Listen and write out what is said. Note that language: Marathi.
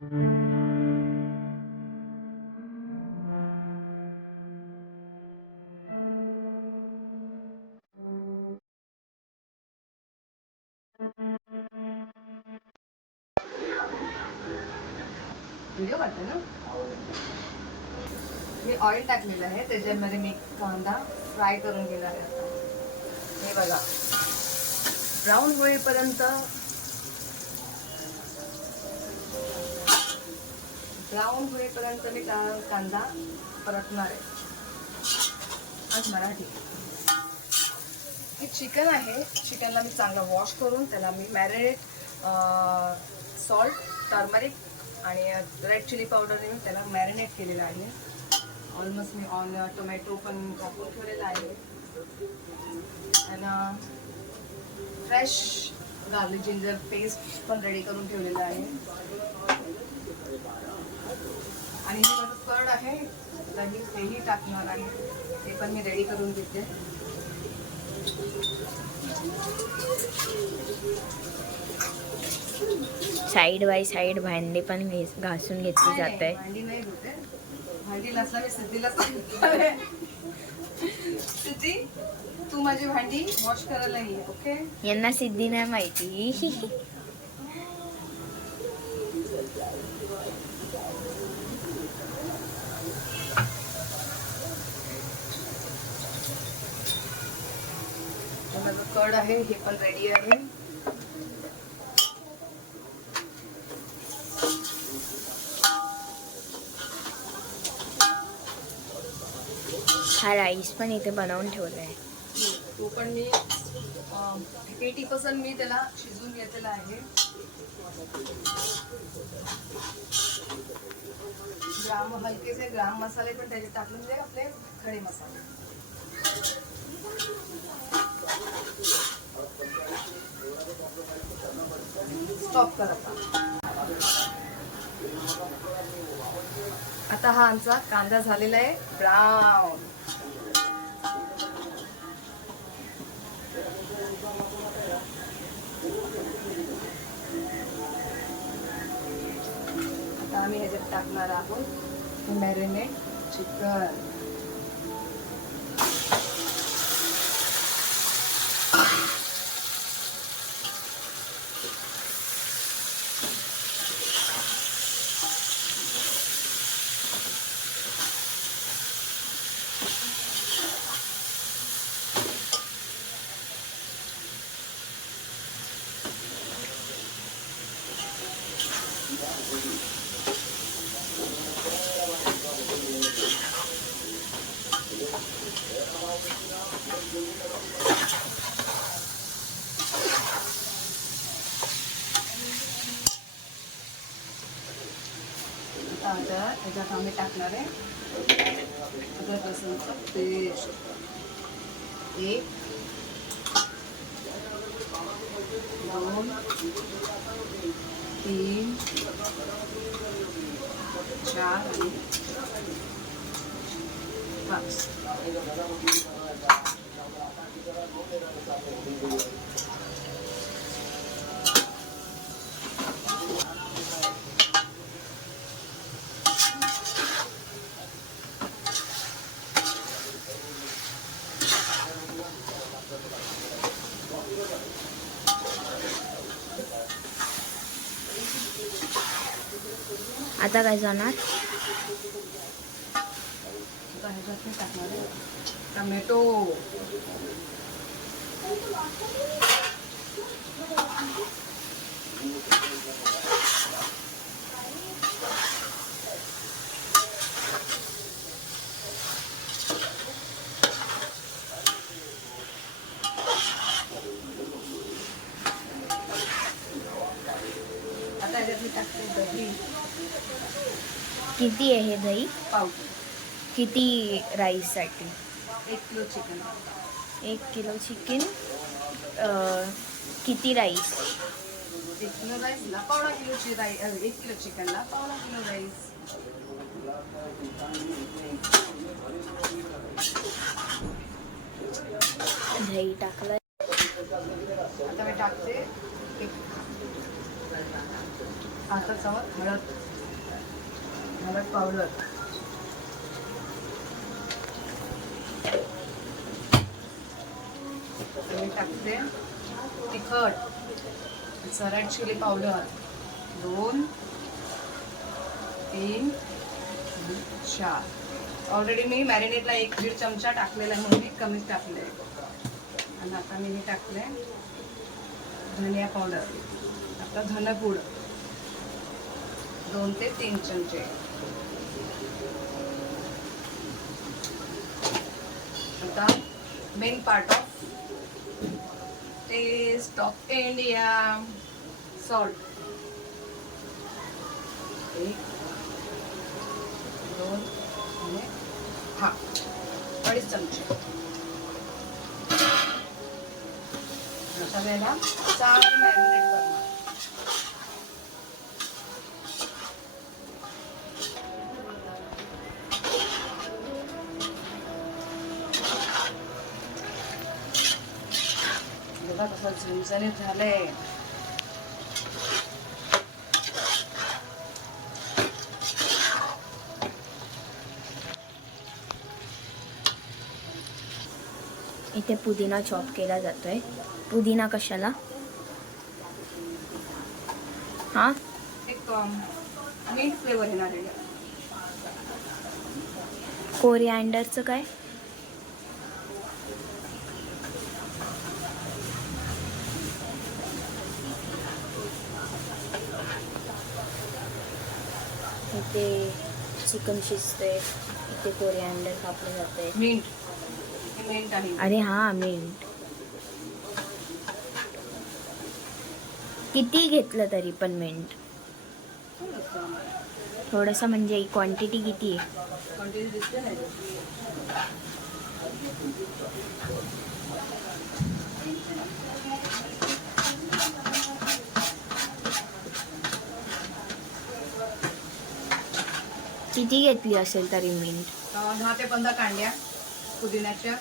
व्हिडिओ काढते ना मी. ऑइल टाकलेलं आहे, त्याच्यामध्ये मी कांदा फ्राय करून घेणार आहे आता. हे बघा, ब्राऊन होईपर्यंत मी कांदा परतणार आहे. आज मराठी. हे चिकन आहे. चिकनला मी चांगलं वॉश करून त्याला मी मॅरिनेट, सॉल्ट, टर्मरिक आणि रेड चिली पावडरने मी त्याला मॅरिनेट केलेलं आहे. ऑलमोस्ट मी टोमॅटो पण कापून ठेवलेला आहे आणि फ्रेश गार्लिक जिंजर पेस्ट पण रेडी करून ठेवलेलं आहे. आणि हे माझं कर्ड आहे, दही तेही टाकणार आहे, ते पण मी रेडी करून घेते. साइड बाय साइड भांडी पण घासून घेतली जात आहे. भांडी नाही धुते, भांडी नसला मी सिद्धीला सांगितलं, सिद्धी तू माझी भांडी वॉश करायला ये. ओके, यांना सिद्धी नाही माहिती. माझं कर्ड आहे, हे पण रेडी आहे. हा राईस पण इथे बनवून ठेवलाय. तो पण मी 80% मी त्याला शिजवून घेतलेला आहे. हलकेसे ग्राम मसाले पण त्याच्यात टाकून दे, आपले खडे मसाले. स्टॉप कर आता हा आमचा कांदा झालेला आहे ब्राऊन. आता आम्ही ह्याच्यात टाकणार आहोत मॅरिनेट चिकन. आता ह्याच्यात आम्ही टाकणार आहे अद्रक लसूणचं पेस्ट. 1 2 3 4 आणि 5. आता काय जाणार? ह्याच्यात मी टाकणार आहे टमॅटो. आता ह्याच्यात मी टाकते दही. किती आहे दही? पाव. किती राईससाठी? 1 किलो चिकन. 1 kilo chicken. किती राईस? 1 किलो राईसला 1.5 किलोची राईस. 1 किलो चिकनला 1.5 किलो राईस. दही टाकलं. आता मी टाकते 1 अर्धा चमच हळद. हळद पावडर, मी टाकते तिखट, रेड चिली पावडर 2 3 4. ऑलरेडी मी मॅरिनेटला 1-1.5 चमचा टाकलेला आहे म्हणून मी कमीच टाकले. आणि आता मी टाकले धनिया पावडर, आता धनपूड 2 ते 3 चमचे. आता main part of taste of India, salt 1 2 आणि 2.5 चमचे. आता याला चांगलं मॅरिनेट करणार. बघा कसं झणझणीत झालंय. इथे पुदिना चॉप केला जातोय. पुदिना कशाला? हा, एक मीठ फ्लेवर येणार आहे. कोरिअँडरचं काय? इथे चिकन शिजतंय, इथे कोरिअँडर कापलं जातंय. मिंट आहे. अरे हा, मिंट. किती घेतलं तरी पण मिंट? थोडंसं म्हणजे क्वांटिटी किती आहे? क्वांटिटी दिसते नाही. किती घेतली असेल तरी मिंट? 10 ते 15 कांड्या पुदिन्याच्या.